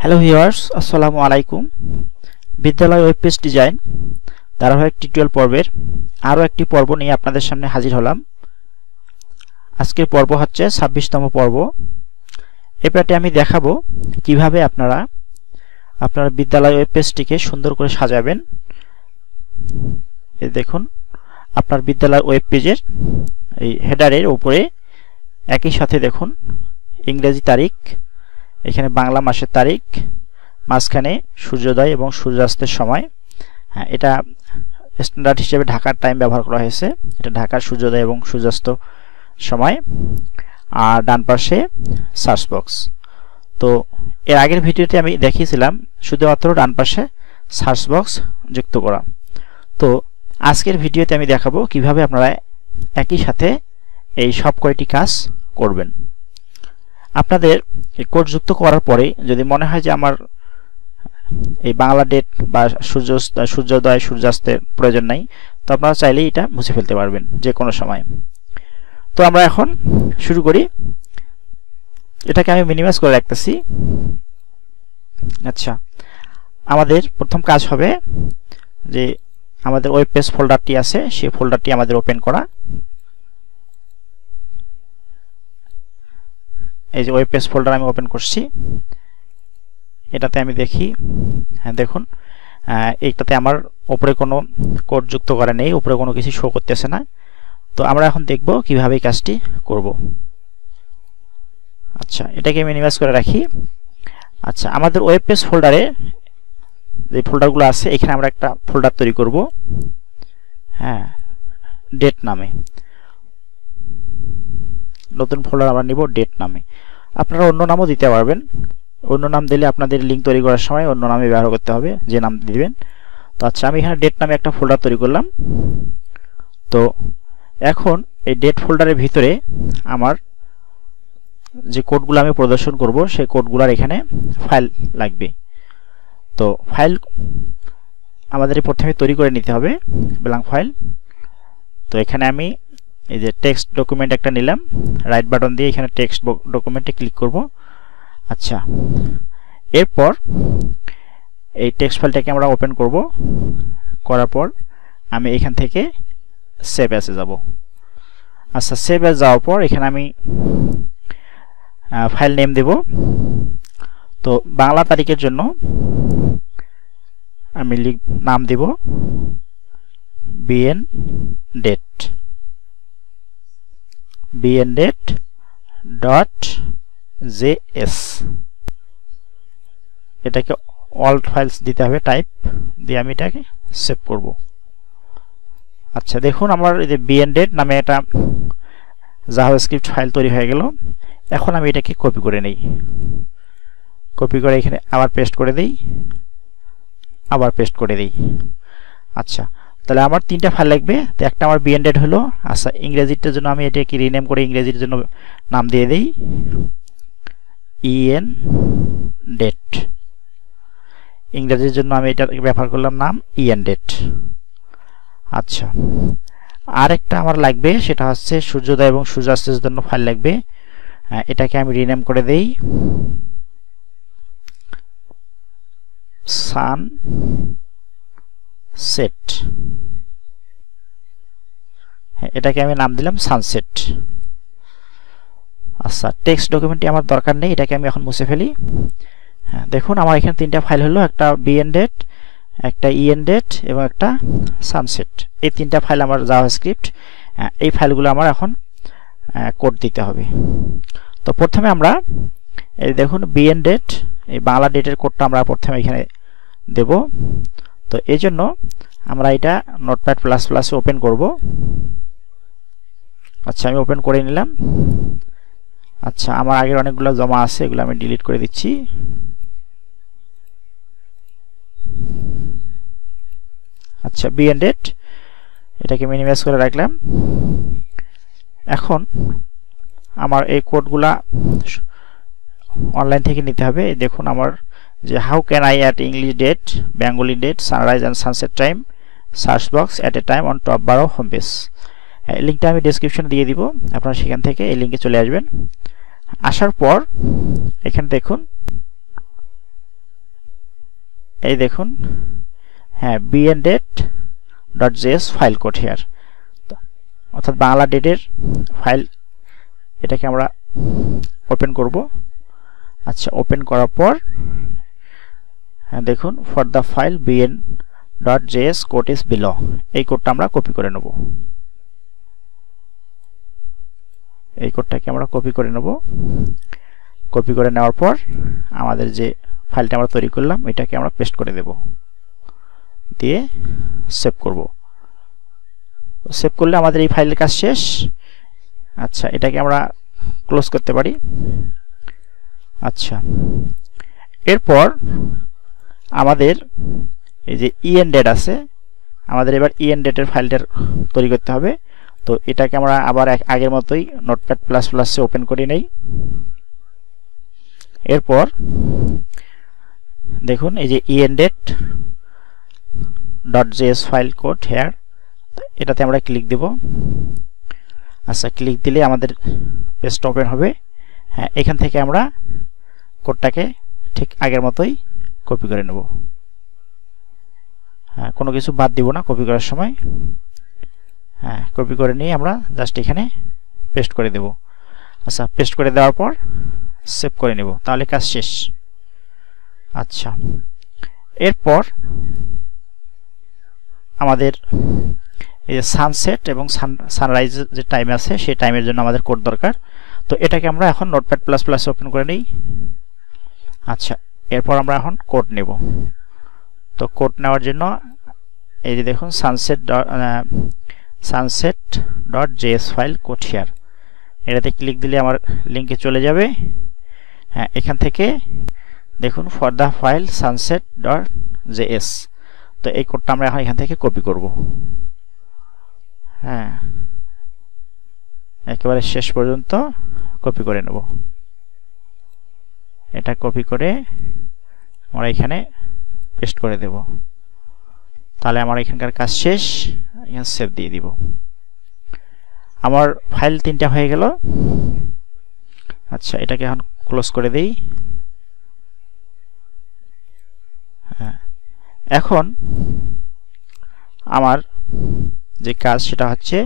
Hello viewers, আসসালামু আলাইকুম। বিদ্যালয় ওয়েব পেজ ডিজাইন ধারাবাহিক টিউটোরিয়াল পর্বের আরও একটি পর্ব নিয়ে আপনাদের সামনে হাজির হলাম। আজকের পর্ব হচ্ছে 26তম পর্ব। এই পার্টে আমি দেখাবো কিভাবে আপনারা আপনার বিদ্যালয় ওয়েব পেজটিকে সুন্দর করে সাজাবেন। এই দেখুন, আপনার বিদ্যালয় ওয়েব পেজের এই হেডারের উপরে একই সাথে দেখুন ইংরেজি তারিখ, এখানে বাংলা মাসের তারিখ, মাঝখানে সূর্যোদয় এবং সূর্যাস্তের সময়। এটা স্ট্যান্ডার্ড হিসেবে ঢাকার টাইম ব্যবহার করা হয়েছে। এটা ঢাকার সূর্যোদয় এবং সূর্যাস্ত সময়। আর ডান পাশে সার্চ বক্স। তো এর আগের ভিডিওতে আমি দেখিয়েছিলাম শুধুমাত্র ডান পাশে সার্চ বক্স যুক্ত করা। তো আজকের ভিডিওতে আমি দেখাবো কিভাবে আপনারা একই সাথে এই সব কয়টি কাজ করবেন। আপনাদের কোড যুক্ত করার পরে যদি মনে হয় যে আমার এই বাংলা ডেট বা সূর্যোদয় সূর্যাস্তের প্রয়োজন নাই, তো আপনারা চাইলেই এটা মুছে ফেলতে পারবেন যে কোনো সময়। তো আমরা এখন শুরু করি। এটাকে আমি মিনিমাইজ করে রাখতেছি। আচ্ছা, আমাদের প্রথম কাজ হবে যে আমাদের ওয়েব পেজ ফোল্ডারটি আছে, সেই ফোল্ডারটি আমাদের ওপেন করা। এই যে ওয়েব পেজ ফোল্ডার আমি ওপেন করছি। এটাতে আমি দেখি, হ্যাঁ দেখুন, এইটাতে আমার উপরে কোনো কোড যুক্ত করা নেই, উপরে কোনো কিছু শো করতেছে না। তো আমরা এখন দেখব কিভাবে এই কাজটি করব। আচ্ছা, এটাকে মিনিমাইজ করে রাখি। আচ্ছা, আমাদের ওয়েব পেজ ফোল্ডারে যে ফোল্ডারগুলো আছে, এখানে আমরা একটা ফোল্ডার তৈরি করব, হ্যাঁ, ডেট নামে। নতুন ফোল্ডার আমরা নিব ডেট নামে। আপনারা অন্য নামও দিতে পারবেন। অন্য নাম দিলে আপনাদের লিঙ্ক তৈরি করার সময় অন্য নামে ব্যবহার করতে হবে, যে নাম দিবেন। তো আচ্ছা, আমি এখানে ডেট নামে একটা ফোল্ডার তৈরি করলাম। তো এখন এই ডেট ফোল্ডারের ভিতরে আমার যে কোডগুলো আমি প্রদর্শন করব, সেই কোডগুলোর এখানে ফাইল লাগবে। তো ফাইল আমাদের প্রথমে তৈরি করে নিতে হবে, ব্ল্যাঙ্ক ফাইল। তো এখানে আমি এই যে টেক্সট ডকুমেন্ট একটা নিলাম, রাইট বাটন দিয়ে এখানে টেক্সট ডকুমেন্টে ক্লিক করব। আচ্ছা, এরপর এই টেক্সট ফাইলটাকে আমরা ওপেন করব। করার পর আমি এখান থেকে সেভ অ্যাসে যাব। আচ্ছা, সেভ অ্যাস যাওয়ার পর এখানে আমি ফাইল নেম দেব। তো বাংলা তারিখের জন্য আমি নাম দেব bn date.js। এটাকে অল্ট ফাইলস দিতে হবে, টাইপ দিয়ে আমি এটাকে সেভ করব। আচ্ছা, দেখুন আমার এই যে bn-date নামে একটা জাভাস্ক্রিপ্ট ফাইল তৈরি হয়ে গেল। এখন আমি এটাকে কপি করে নেই। কপি করে এখানে আবার পেস্ট করে দেই, আবার পেস্ট করে দেই। আচ্ছা, তাহলে আমার তিনটা ফাইল লাগবে। তো একটা আমার bn-date হলো। আচ্ছা, ইংরেজিটার জন্য আমি এটাকে রিনেম করে ইংরেজির জন্য নাম দিয়ে দেই en-date। ইংরেজির জন্য আমি এটা ব্যবহার করলাম নাম en-date। আচ্ছা, আরেকটা আমার লাগবে, সেটা হচ্ছে সূর্যোদয় এবং সূর্যাস্তের জন্য ফাইল লাগবে। এটাকে আমি রিনেম করে দেই সানসেট। এটাকে আমি নাম দিলাম সানসেট। আচ্ছা, টেক্সট ডকুমেন্টটি আমার দরকার নেই, এটাকে আমি এখন মুছে ফেলি। হ্যাঁ, দেখুন আমার এখানে তিনটা ফাইল হলো, একটা bn-date, একটা en-date এবং একটা সানসেট। এই তিনটা ফাইল আমার জাভাস্ক্রিপ্ট। এই ফাইলগুলো আমার এখন কোড দিতে হবে। তো প্রথমে আমরা এই দেখুন bn-date, এই বাংলা ডেটের কোডটা আমরা প্রথমে এখানে দেব। তো এই জন্য আমরা এটা নোটপ্যাড প্লাস প্লাসে ওপেন করব। আচ্ছা, আমি ওপেন করে নিলাম। আচ্ছা, আমার আগের অনেকগুলো জমা আছে, এগুলো আমি ডিলিট করে দিচ্ছি। আচ্ছা, bn-date, এটাকে মিনিমাইজ করে রাখলাম। এখন আমার এই কোডগুলা অনলাইন থেকে নিতে হবে। দেখুন আমার যে how can I at English date, Bengali date, sunrise and sunset time, search box at a time on top bar of home page. এই লিঙ্কটা আমি ডেসক্রিপশনে দিয়ে দিব, আপনারা সেখান থেকে এই লিঙ্কে চলে আসবেন। আসার পর এখানে দেখুন এই দেখুন হ্যাঁ bndate.js ফাইল কোড হিয়ার, অর্থাৎ বাংলা ডেটের ফাইল, এটাকে আমরা ওপেন করব। আচ্ছা, ওপেন করার পর হ্যাঁ দেখুন for the file bn.js code is below, এই কোডটা আমরা কপি করে নেব। এই কোডটাকে আমরা কপি করে নেব। কপি করে নেওয়ার পর আমাদের যে ফাইলটা আমরা তৈরি করলাম এটাকে আমরা পেস্ট করে দেব, দিয়ে সেভ করব। সেভ করলে আমাদের এই ফাইলের কাজ শেষ। আচ্ছা, এটাকে আমরা ক্লোজ করতে পারি। আচ্ছা, এরপর আমাদের এই যে endate আছে, আমাদের এবার endate এর ফাইলটা তৈরি করতে হবে। তো এটাকে আমরা আবার আগের মতোই নোটপ্যাড প্লাস প্লাসে ওপেন করে নেই। এরপর দেখুন এই যে endate.js ফাইল কোড হেয়ার, এটাতে আমরা ক্লিক দেব। আচ্ছা, ক্লিক দিলে আমাদের পেজটা ওপেন হবে। হ্যাঁ, এখান থেকে আমরা কোডটাকে ঠিক আগের মতোই কপি করে নেব। হ্যাঁ, কোনো কিছু বাদ দিব না কপি করার সময়। হ্যাঁ, কপি করে নিয়ে আমরা জাস্ট এখানে পেস্ট করে দেব। আচ্ছা, পেস্ট করে দেওয়ার পর সেভ করে নেব, তাহলে কাজ শেষ। আচ্ছা, এরপর আমাদের এই যে সানসেট এবং সানরাইজ যে টাইম আছে সেই টাইমের জন্য আমাদের কোড দরকার। তো এটাকে আমরা এখন নোটপ্যাড প্লাস প্লাস ওপেন করে নিই। আচ্ছা, এরপর আমরা এখন কোড নেব। তো কোড নেওয়ার জন্য এই যে দেখুন sunset.js ফাইল কোড হিয়ার, এটাতে ক্লিক দিলে আমার লিঙ্কে চলে যাবে। হ্যাঁ, এখান থেকে দেখুন ফর দ্য ফাইল sunset.js, তো এই কোডটা আমরা এখন এখান থেকে কপি করব। হ্যাঁ, একেবারে শেষ পর্যন্ত কপি করে নেব। এটা কপি করে আমরা এখানে পেস্ট করে দেব, তাহলে আমার এখানকার কাজ শেষ। এখানে সেভ দিয়ে দিব। আমার ফাইল 3টা হয়ে গেল। আচ্ছা, এটাকে এখন ক্লোজ করে দেই। হ্যাঁ, এখন আমার যে কাজ সেটা হচ্ছে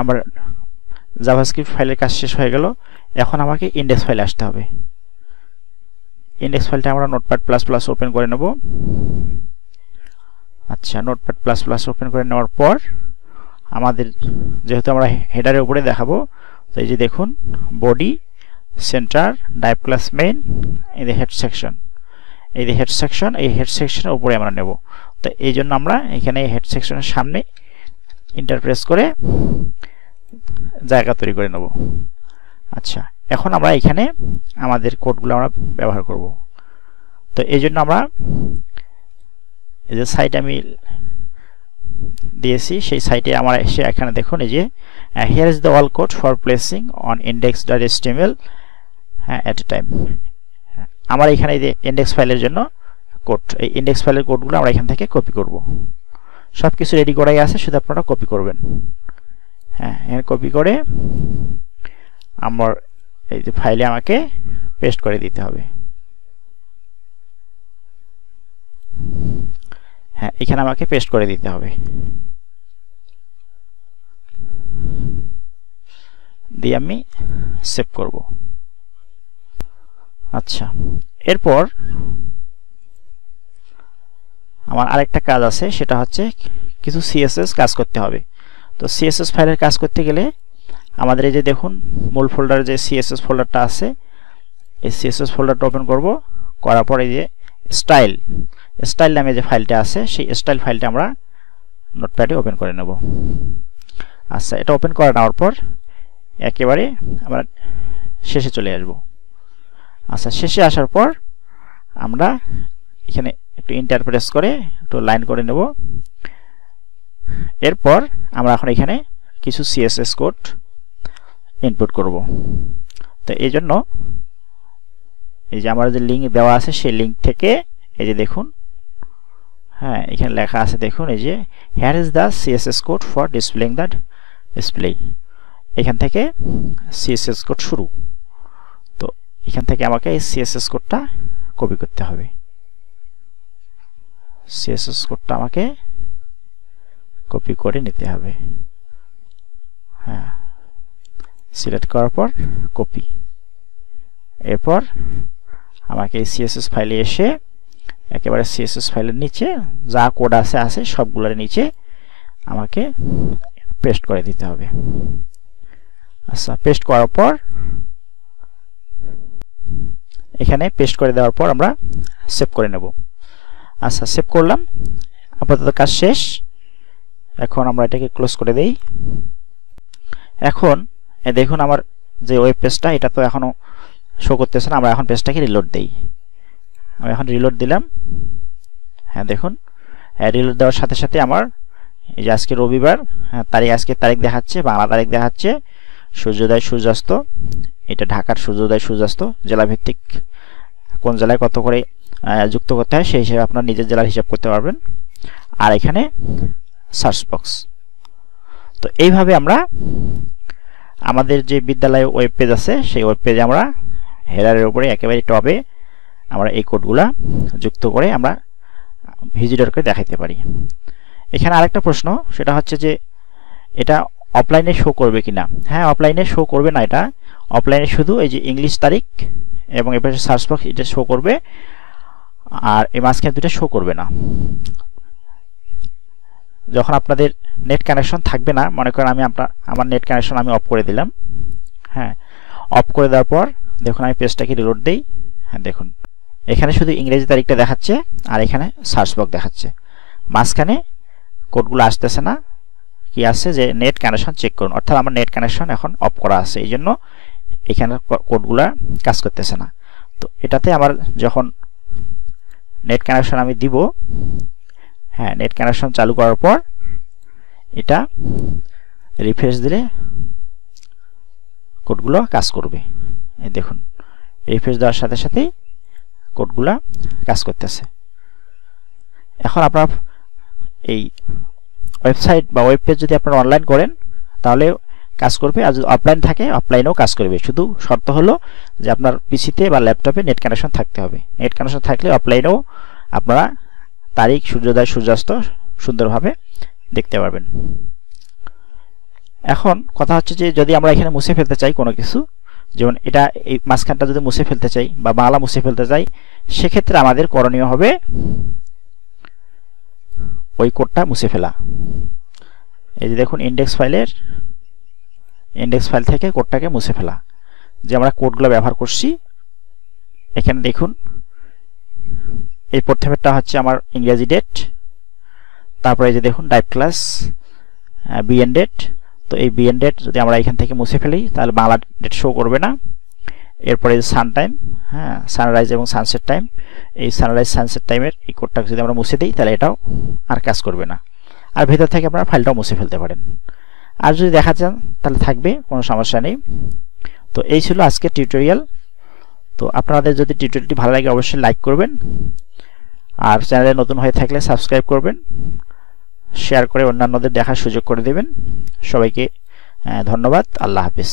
আমার জাভাস্ক্রিপ্ট ফাইলের কাজ শেষ হয়ে গেল। এখন আমাকে ইন্ডেক্স ফাইলে আসতে হবে। ইন্ডেক্স ফাইলটা আমরা নোটপ্যাড প্লাস প্লাস ওপেন করে নেব। আচ্ছা, নোটপ্যাড প্লাস প্লাস ওপেন করে নেওয়ার পর আমাদের যেহেতু আমরা হেডারের উপরে দেখাবো, তো এই যে দেখুন body, centre, dive class main, এই যে হেড সেকশন, এই যে হেড সেকশন, এই হেড সেকশনের উপরে আমরা নেব। তো এই জন্য আমরা এখানে হেড সেকশনের সামনে ইন্টারপ্রেস করে জায়গা তৈরি করে নেব। আচ্ছা, এখন আমরা এখানে আমাদের কোডগুলো আমরা ব্যবহার করব। তো এই জন্য আমরা এই যে সাইট আমি দিয়েছি সেই সাইটে আমরা এসে এখানে দেখুন এই যে here is the all code for placing on index.html at A time. আমার এখানে এই যে ইন্ডেক্স ফাইলের জন্য কোড, এই ইন্ডেক্স ফাইলের কোডগুলো আমরা এখান থেকে কপি করব। সব কিছু রেডি করাই আছে, শুধু আপনারা কপি করবেন। হ্যাঁ, এখানে কপি করে আমার এই যে ফাইলে আমাকে পেস্ট করে দিতে হবে। হ্যাঁ, এখানে আমাকে পেস্ট করে দিতে হবে, দিয়ে আমি সেভ করব। আচ্ছা, এরপর আমার আরেকটা কাজ আছে, সেটা হচ্ছে কিছু সিএসএস কাজ করতে হবে। তো সিএসএস ফাইলের কাজ করতে গেলে আমাদের এই যে দেখুন মূল ফোল্ডারে যে সিএসএস ফোল্ডারটা আছে, এই সিএসএস ফোল্ডারটা ওপেন করব। করার পর এই যে স্টাইল নামে যে ফাইলটা আছে সেই স্টাইল ফাইলটা আমরা নোটপ্যাডে ওপেন করে নেব। আচ্ছা, এটা ওপেন করে নেওয়ার পর একেবারে আমরা শেষে চলে আসব। আচ্ছা, শেষে আসার পর আমরা এখানে একটু ইন্টারপ্রেস করে একটু লাইন করে নেব। এরপর আমরা এখন এখানে কিছু সিএসএস কোড ইনপুট করব। তো এই জন্য এই যে আমার যে লিঙ্ক দেওয়া আছে সেই লিঙ্ক থেকে এই যে দেখুন, হ্যাঁ এখানে লেখা আছে দেখুন এই যে here is the css code for displaying the display, এখান থেকে সিএসএস কোড শুরু। তো এখান থেকে আমাকে এই সিএসএস কোডটা কপি করতে হবে সিএসএস কোডটা আমাকে কপি করে নিতে হবে হ্যাঁ সিলেক্ট করার পর কপি এরপর আমাকে এই সিএসএস ফাইলে এসে একেবারে সিএসএস ফাইলের নিচে যা কোড আছে সবগুলোর নিচে আমাকে পেস্ট করে দিতে হবে আচ্ছা পেস্ট করার পর এখানে পেস্ট করে দেওয়ার পর আমরা সেভ করে নেব আচ্ছা সেভ করলাম আপাতত কাজ শেষ এখন আমরা এটাকে ক্লোজ করে দেই এখন দেখুন আমার যে ওয়েব পেজটা এটা তো এখনো শো করতেছে না আমরা এখন পেজটাকে রিলোড দেই আমি এখন রিলোড দিলাম হ্যাঁ দেখুন রিলোড দেওয়ার সাথে সাথে আমার এই যে আজকে রবিবার আজকে তারিখ দেখাচ্ছে বাংলা তারিখ দেখাচ্ছে সূর্যোদয় সূর্যাস্ত এটা ঢাকার সূর্যোদয় সূর্যাস্ত জেলা ভিত্তিক কোন জেলায় কত করে যুক্ত করতে হয় সেই হিসেবে আপনার নিজের জেলার হিসাব করতে পারবেন আর এখানে সার্চ বক্স তো এইভাবে আমরা আমাদের যে বিদ্যালয়ে ওয়েব পেজ আছে সেই ওয়েব পেজে আমরা হেডারের উপরে একেবারে টপে আমরা এই কোডগুলা যুক্ত করে আমরা ভিজিটরকে দেখাইতে পারি এখানে আরেকটা প্রশ্ন সেটা হচ্ছে যে এটা অফলাইনে শো করবে কিনা হ্যাঁ অফলাইনে শো করবে না এটা অফলাইনে শুধু এই যে ইংলিশ তারিখ এবং এর পাশে সার্চ বক্স এটা শো করবে আর এই মাঝখানে দুটো শো করবে না যখন আপনাদের নেট কানেকশন থাকবে না মনে করেন আমি আমার নেট কানেকশন আমি অফ করে দিলাম হ্যাঁ অফ করে দেওয়ার পর দেখুন আমি পেজটাকে রিলোড দেই হ্যাঁ দেখুন এখানে শুধু ইংরেজি তারিখটা দেখাচ্ছে আর এখানে সার্চ বক্স দেখাচ্ছে মাঝখানে কোডগুলো আসতেছে না কি আছে যে নেট কানেকশন চেক করুন অর্থাৎ আমার নেট কানেকশন এখন অফ করা আছে এই জন্য এখানে কোডগুলো কাজ করতেছে না তো এটাতে আমার যখন নেট কানেকশন আমি দিব হ্যাঁ নেট কানেকশন চালু করার পর এটা রিফ্রেশ দিলে কোডগুলো কাজ করবে এই দেখুন রিফ্রেশ দেওয়ার সাথে সাথেই কোডগুলো কাজ করতেছে এখন আপনার এই ওয়েবসাইট বা ওয়েব পেজ যদি আপনারা অনলাইন করেন তাহলে কাজ করবে আর যদি অফলাইন থাকে অফলাইনেও কাজ করবে শুধু শর্ত হলো যে আপনার পিসিতে বা ল্যাপটপে নেট কানেকশন থাকতে হবে নেট কানেকশন থাকলে অফলাইনেও আপনারা তারিখ সূর্যোদয় সূর্যাস্ত সুন্দরভাবে দেখতে পারবেন এখন কথা হচ্ছে যে যদি আমরা এখানে মুছে ফেলতে চাই কোনো কিছু যেমন এটা এই মাঝখানটা যদি মুছে ফেলতে চাই বা বাংলা মুছে ফেলতে চাই সেক্ষেত্রে আমাদের করণীয় হবে ওই কোডটা মুছে ফেলা এই যে দেখুন ইন্ডেক্স ফাইল থেকে কোডটাকে মুছে ফেলা যে আমরা কোডগুলো ব্যবহার করছি এখানে দেখুন এই প্রথমেরটা হচ্ছে আমার ইংরেজি ডেট তারপরে এই যে দেখুন টাইপ ক্লাস বিএন ডেট তো এই বিএন ডেট যদি আমরা এখান থেকে মুছে ফেলি তাহলে বাংলা ডেট শো করবে না এরপরে সান টাইম হ্যাঁ সানরাইজ এবং সানসেট টাইম এই সানরাইজ সানসেট টাইমের এই কোডটাকে যদি আমরা মুছে দিই তাহলে এটাও আর কাজ করবে না আর ভেতর থেকে আপনারা ফাইলটাও মুছে ফেলতে পারেন আর যদি দেখা চান তাহলে থাকবে কোনো সমস্যা নেই তো এই ছিল আজকের টিউটোরিয়াল তো আপনাদের যদি টিউটোরিয়ালটি ভালো লাগে অবশ্যই লাইক করবেন আর চ্যানেলে নতুন হয়ে থাকলে সাবস্ক্রাইব করবেন শেয়ার করে অন্যান্যদের দেখার সুযোগ করে দেবেন সবাইকে ধন্যবাদ আল্লাহ হাফেজ